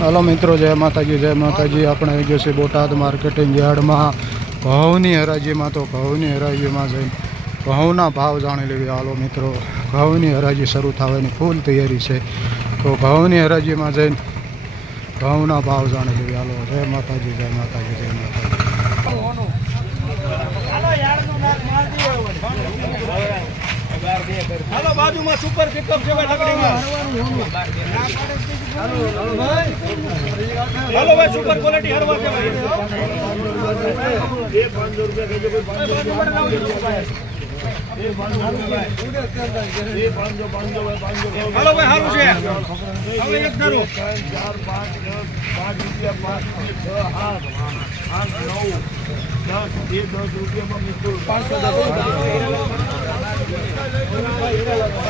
હાલો મિત્રો, જય માતાજી જય માતાજી. આપણે આવી ગયો છે બોટાદ માર્કેટિંગ યાર્ડમાં. ઘઉંની હરાજીમાં તો ઘઉંની હરાજીમાં જઈને ઘઉંના ભાવ જાણી લેવી. હાલો મિત્રો, ઘઉંની હરાજી શરૂ થવાની ફૂલ તૈયારી છે. તો ઘઉંની હરાજીમાં જઈને ઘઉંના ભાવ જાણી લેવી. હાલો, જય માતાજી જય માતાજી જય માતાજી. હાલો, બાજુમાં સુપર પિકઅપ છે ભાઈ લકડીમાં હાલો ભાઈ સુપર ક્વોલિટી હરવા છે હાલો ભાઈ સારું છે. હવે એક ધરો. નવ દસ રૂપિયા પાંચસો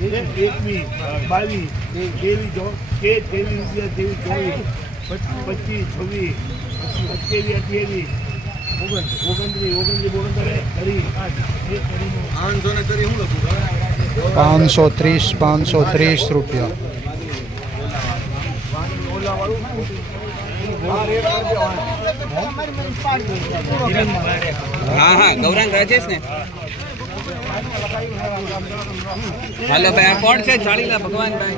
એકવીસ બાવીસ તેવી જો કે તેવી રૂપિયા તેવી ચોવીસ પચીસ છવ્વીસ સત્યાવીસ અઠ્યાવીસ ઓગણત્રીસ ઓગણત્રીસ ઓગણત્રીસ કરી પાંચસો ત્રીસ પાંચસો ત્રીસ રૂપિયા હા હા ગૌરાંગ રાજેશ ને હાલો ભાઈ આ કોણ છે? ચાળીલા ભગવાન ભાઈ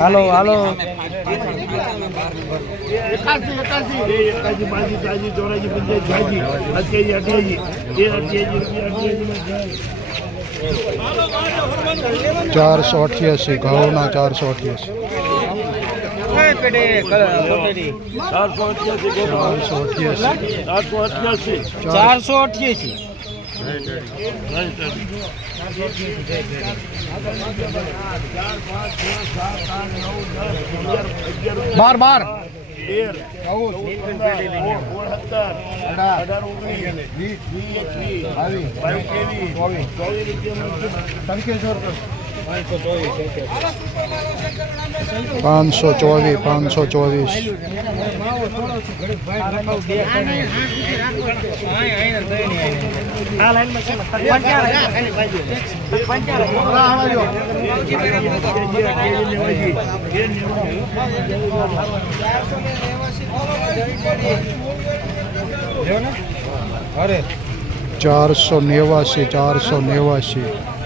હાલો હાલો. એકાસી એકાસી એકાસી બાજી ત્રાજી ચોરાજી પંચાયત છ્યાસી અઠ્યાસી અઠ્યાસી. એ રૂપિયા ચારસો અઠ્યાસી ઘઉંના ચારસો અઠ્યાસી. ચારસો અઠ્યાસી બાર બાર તેર ચૌદ પાંચસો ચોવીસ પાંચસો ચોવીસ. ચારસો નેવાસી ચારસો નેવાસી.